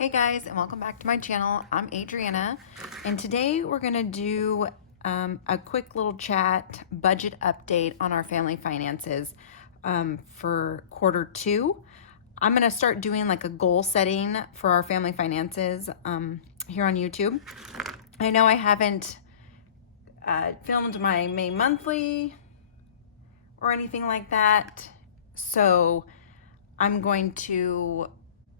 Hey guys, and welcome back to my channel. I'm Adriana, and today we're gonna do a quick little chat budget update on our family finances for quarter 2. I'm gonna start doing like a goal setting for our family finances here on YouTube. I know I haven't filmed my May monthly or anything like that, so I'm going to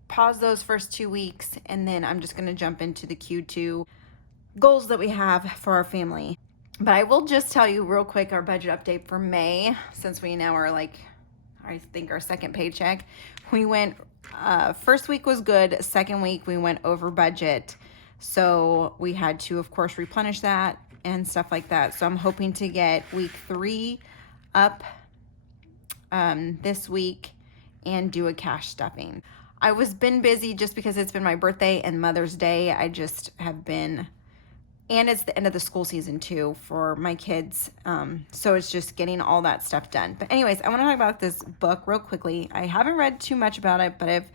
pause those first 2 weeks, and then I'm just going to jump into the Q2 goals that we have for our family. But I will just tell you real quick our budget update for May, since we now are like, I think our second paycheck. We went, first week was good, second week we went over budget. So we had to, of course, replenish that and stuff like that. So I'm hoping to get week 3 up this week and do a cash stuffing. I was been busy just because it's been my birthday and Mother's Day. I just have been, and it's the end of the school season too for my kids. So it's just getting all that stuff done. But anyways, I want to talk about this book real quickly. I haven't read too much about it, but I've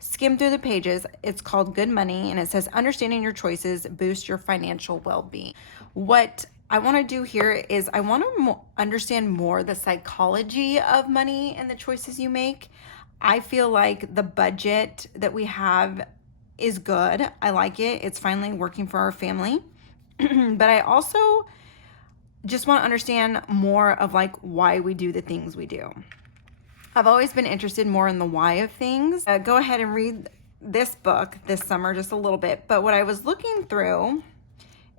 skimmed through the pages. It's called Good Money, and it says, understanding your choices boost your financial well-being. What I want to do here is I want to understand more the psychology of money and the choices you make. I feel like the budget that we have is good. I like it. It's finally working for our family. But I also just want to understand more of like why we do the things we do. I've always been interested more in the why of things. Go ahead and read this book this summer just a little bit. But what I was looking through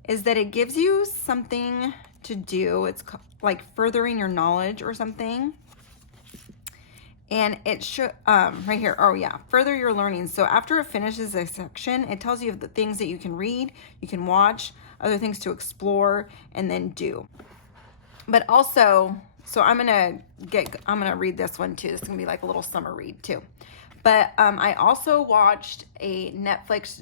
is that it gives you something to do. It's like furthering your knowledge or something. And it should, right here, oh yeah, further your learning. So after it finishes a section, it tells you the things that you can read, you can watch, other things to explore, and then do. But also, so I'm gonna read this one too. This is gonna be like a little summer read too. But I also watched a Netflix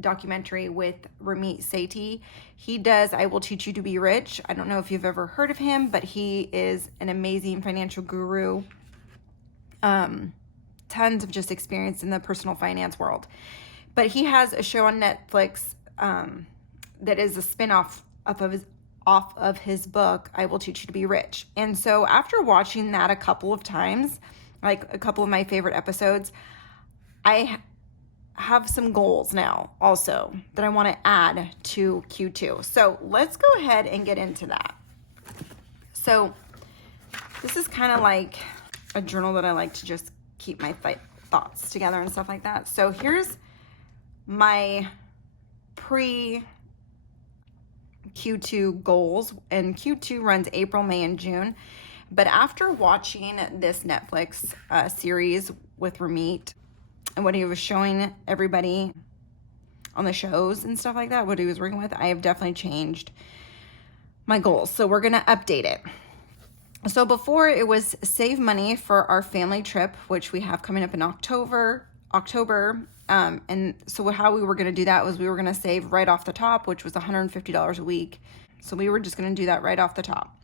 documentary with Ramit Sethi. He does I Will Teach You to Be Rich. I don't know if you've ever heard of him, but he is an amazing financial guru. Tons of just experience in the personal finance world. But he has a show on Netflix that is a spin-off off of his book, I Will Teach You to Be Rich. And so after watching that a couple of times, like a couple of my favorite episodes, I have some goals now also that I want to add to Q2. So let's go ahead and get into that. So this is kind of like a journal that I like to just keep my thoughts together and stuff like that. So here's my pre-Q2 goals, and Q2 runs April, May, and June. But after watching this Netflix series with Ramit and what he was showing everybody on the shows and stuff like that, what he was working with, I have definitely changed my goals. So we're going to update it. So before, it was save money for our family trip, which we have coming up in October. And so how we were going to do that was we were going to save right off the top, which was $150 a week. So we were just going to do that right off the top.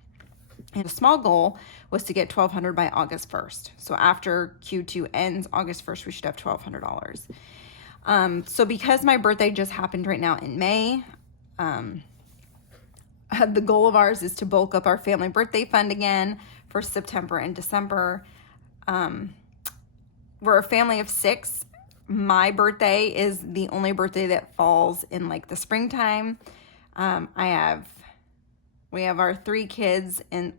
And the small goal was to get $1,200 by August 1st. So after Q2 ends, August 1st, we should have $1,200. So because my birthday just happened right now in May, the goal of ours is to bulk up our family birthday fund again for September and December. We're a family of 6. My birthday is the only birthday that falls in like the springtime. We have our 3 kids in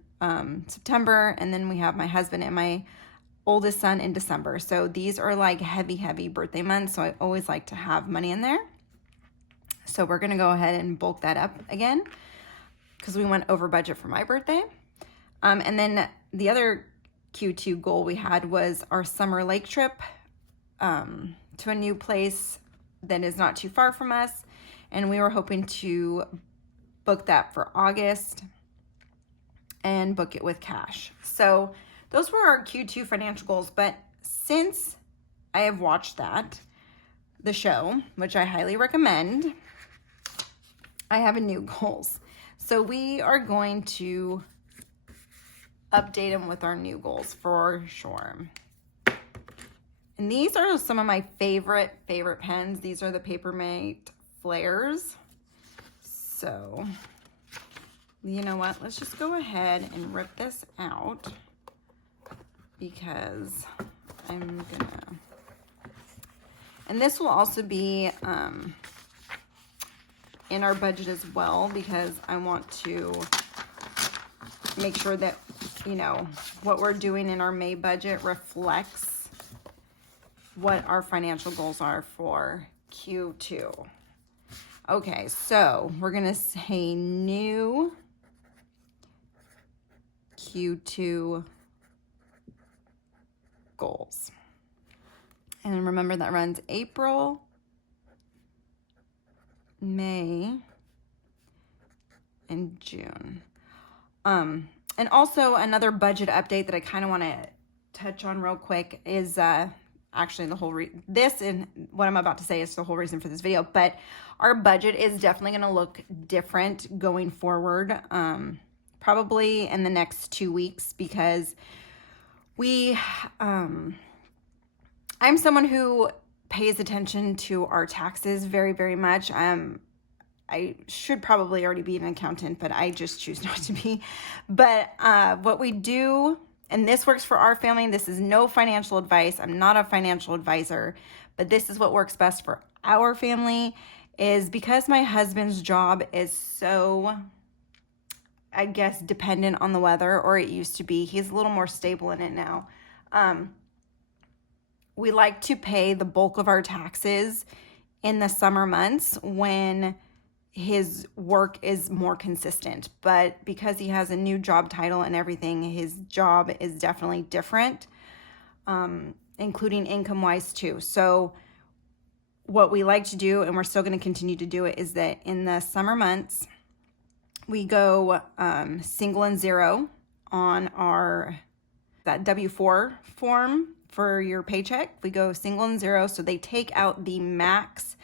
September, and then we have my husband and my oldest son in December. So these are like heavy birthday months. So I always like to have money in there. So we're going to go ahead and bulk that up again, because we went over budget for my birthday. And then the other Q2 goal we had was our summer lake trip to a new place that is not too far from us. And we were hoping to book that for August and book it with cash. So those were our Q2 financial goals. But since I have watched the show, which I highly recommend, I have a new goals. So we are going to update them with our new goals for sure. And these are some of my favorite pens. These are the Papermate Flares. So, you know what? Let's just go ahead and rip this out because I'm gonna, and this will also be in our budget as well, because I want to make sure that, you know, what we're doing in our May budget reflects what our financial goals are for Q2. Okay, so we're gonna say new Q2 goals. And remember that runs April, May, and June. And also another budget update that I kind of want to touch on real quick is actually the whole this and what I'm about to say is the whole reason for this video, but our budget is definitely going to look different going forward, probably in the next 2 weeks, because I'm someone who pays attention to our taxes very, very much. I should probably already be an accountant, but I just choose not to be. But what we do, and this works for our family, this is no financial advice. I'm not a financial advisor, but this is what works best for our family, is because my husband's job is so, I guess, dependent on the weather, or it used to be. He's a little more stable in it now. We like to pay the bulk of our taxes in the summer months when his work is more consistent. But because he has a new job title and everything, his job is definitely different, including income-wise too. So what we like to do, and we're still going to continue to do it, is that in the summer months, we go single and zero on that W-4 form for your paycheck. We go single and zero, so they take out the max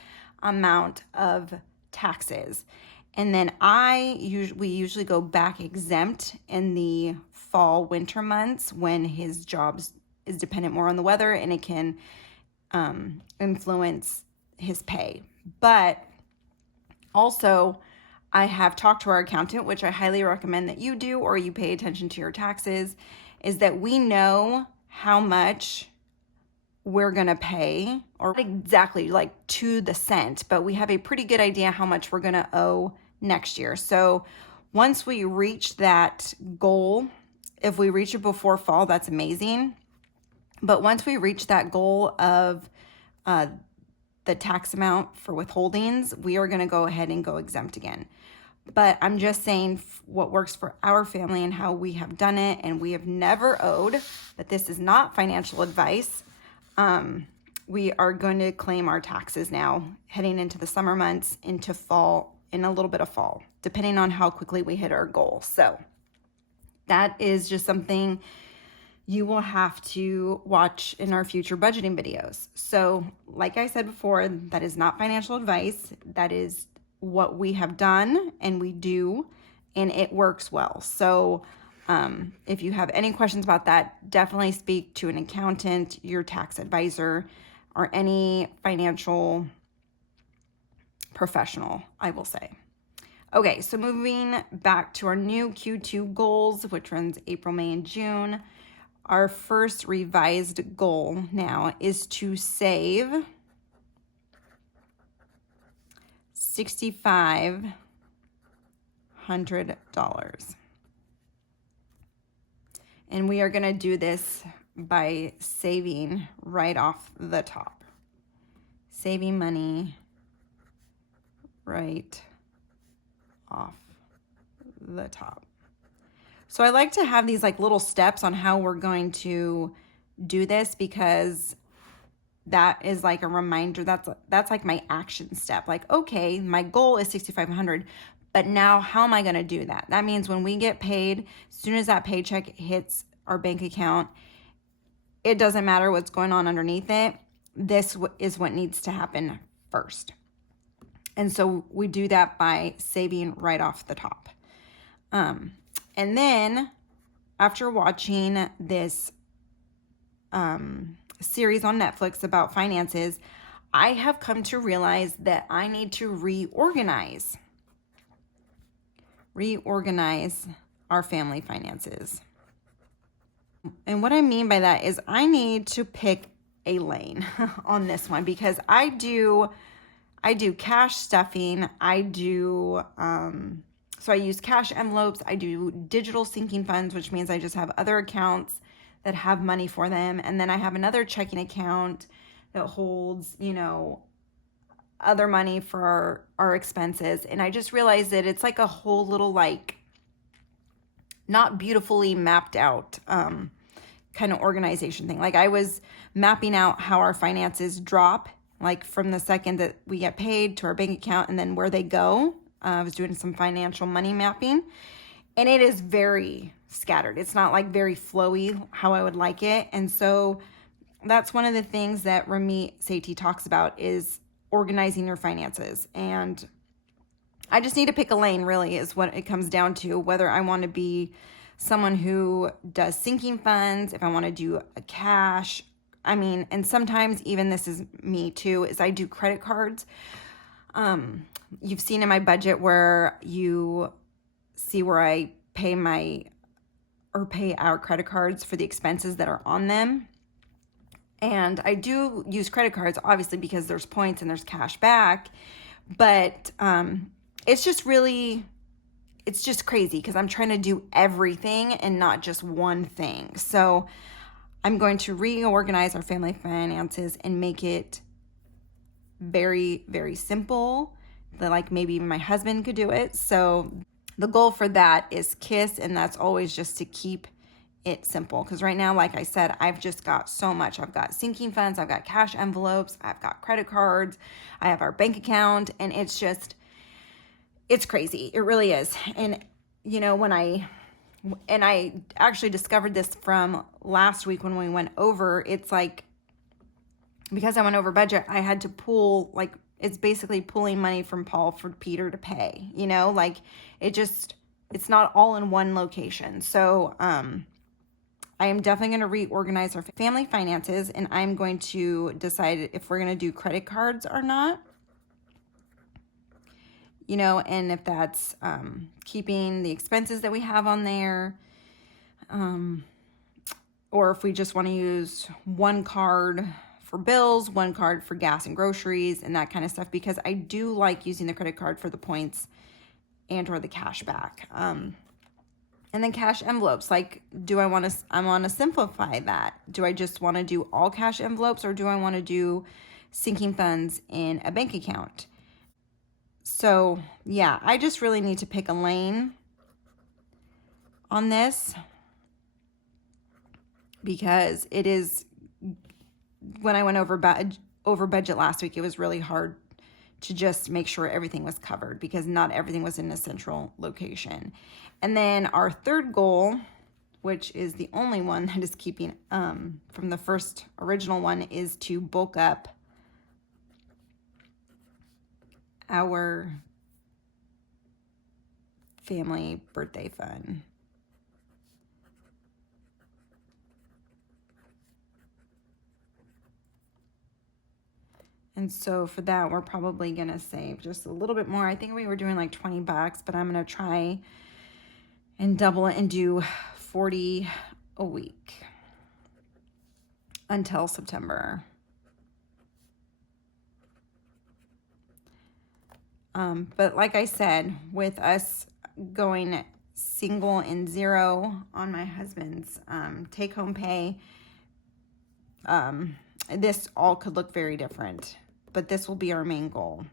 amount of taxes. And then we usually go back exempt in the fall, winter months when his job is dependent more on the weather and it can influence his pay. But also, I have talked to our accountant, which I highly recommend that you do, or you pay attention to your taxes, is that we know how much we're going to pay, or not exactly like to the cent, but we have a pretty good idea how much we're going to owe next year. So once we reach that goal, if we reach it before fall, that's amazing. But once we reach that goal of the tax amount for withholdings, we are going to go ahead and go exempt again. But I'm just saying what works for our family and how we have done it, and we have never owed, but this is not financial advice. We are going to claim our taxes now, heading into the summer months, into fall, in a little bit of fall, depending on how quickly we hit our goal. So that is just something you will have to watch in our future budgeting videos. So like I said before, that is not financial advice. That is what we have done and we do, and it works well. So if you have any questions about that, definitely speak to an accountant, your tax advisor, or any financial professional, I will say. Okay, so moving back to our new Q2 goals, which runs April, May, and June. Our first revised goal now is to save $6,500. And we are going to do this by saving right off the top. Saving money right off the top. So I like to have these like little steps on how we're going to do this, because that is like a reminder. That's like my action step. Like, okay, my goal is 6,500, but now how am I going to do that? That means when we get paid, as soon as that paycheck hits our bank account, it doesn't matter what's going on underneath it. This is what needs to happen first. And so we do that by saving right off the top. And then after watching this series on Netflix about finances, I have come to realize that I need to reorganize our family finances. And what I mean by that is I need to pick a lane on this one, because I do cash stuffing. So I use cash envelopes. I do digital sinking funds, which means I just have other accounts that have money for them. And then I have another checking account that holds, other money for our expenses. And I just realized that it's like a whole little, like, not beautifully mapped out kind of organization thing. Like, I was mapping out how our finances drop, like from the second that we get paid to our bank account, and then where they go. I was doing some financial money mapping, and it is very scattered. It's not like very flowy how I would like it. And so that's one of the things that Ramit Sethi talks about, is organizing your finances. And I just need to pick a lane, really, is what it comes down to, whether I want to be someone who does sinking funds, if I want to do a cash. And sometimes even this is me too, is I do credit cards. You've seen in my budget where you see where I pay our credit cards for the expenses that are on them. And I do use credit cards, obviously, because there's points and there's cash back. But it's just crazy, because I'm trying to do everything and not just one thing. So I'm going to reorganize our family finances and make it very, very simple, that like maybe even my husband could do it. So the goal for that is KISS, and that's always just to keep it simple. Because right now, like I said, I've just got so much. I've got sinking funds, I've got cash envelopes, I've got credit cards, I have our bank account, and it's crazy. It really is. And when I actually discovered this from last week when we went over, it's like, because I went over budget, I had to pull, like, it's basically pulling money from Paul for Peter to pay, like it's not all in one location. So, I am definitely going to reorganize our family finances, and I'm going to decide if we're going to do credit cards or not. And if that's keeping the expenses that we have on there, or if we just want to use one card for bills, one card for gas and groceries and that kind of stuff, because I do like using the credit card for the points and or the cash back. And then cash envelopes, like, I want to simplify that. Do I just want to do all cash envelopes, or do I want to do sinking funds in a bank account? So yeah, I just really need to pick a lane on this, because it is, when I went over budget last week, it was really hard to just make sure everything was covered, because not everything was in a central location. And then our third goal, which is the only one that is keeping from the first original one, is to bulk up our family birthday fund. And so for that, we're probably going to save just a little bit more. I think we were doing like $20, but I'm going to try and double it and do 40 a week until September. But like I said, with us going single and zero on my husband's take-home pay, this all could look very different, but this will be our main goal.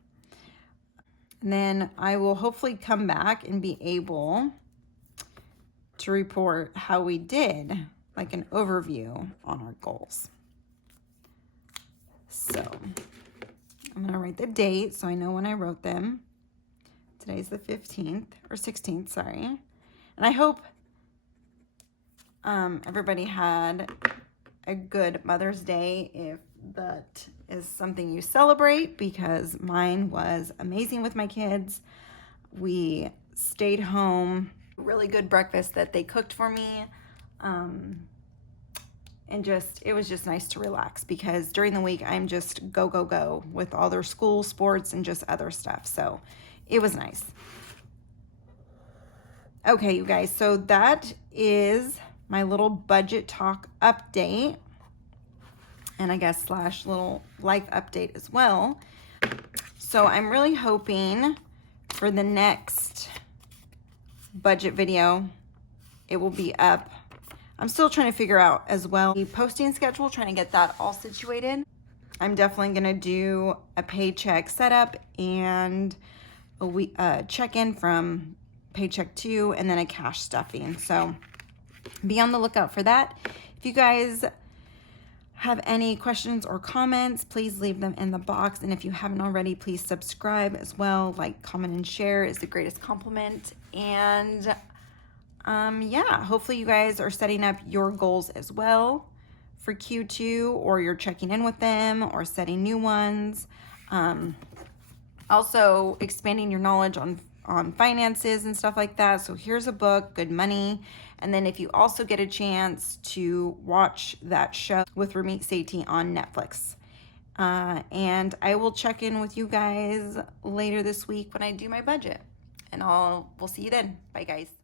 And then I will hopefully come back and be able to report how we did, like an overview on our goals. So I'm going to write the date so I know when I wrote them. Today's the 15th or 16th, sorry. And I hope everybody had a good Mother's Day, if that is something you celebrate, because mine was amazing with my kids. We stayed home, really good breakfast that they cooked for me, and it was just nice to relax, because during the week I'm just go, go, go with all their school, sports, and just other stuff. So it was nice. Okay, you guys, so that is my little budget talk update, and I guess / little life update as well. So I'm really hoping for the next budget video, it will be up. I'm still trying to figure out as well the posting schedule, trying to get that all situated. I'm definitely gonna do a paycheck setup and a check-in from paycheck 2, and then a cash stuffing. So be on the lookout for that. If you guys have any questions or comments, please leave them in the box. And if you haven't already, please subscribe as well. Like, comment, and share is the greatest compliment. And yeah, hopefully you guys are setting up your goals as well for Q2, or you're checking in with them or setting new ones. Also expanding your knowledge on finances and stuff like that. So here's a book, Good Money. And then if you also get a chance to watch that show with Ramit Sethi on Netflix. And I will check in with you guys later this week when I do my budget. And we'll see you then. Bye, guys.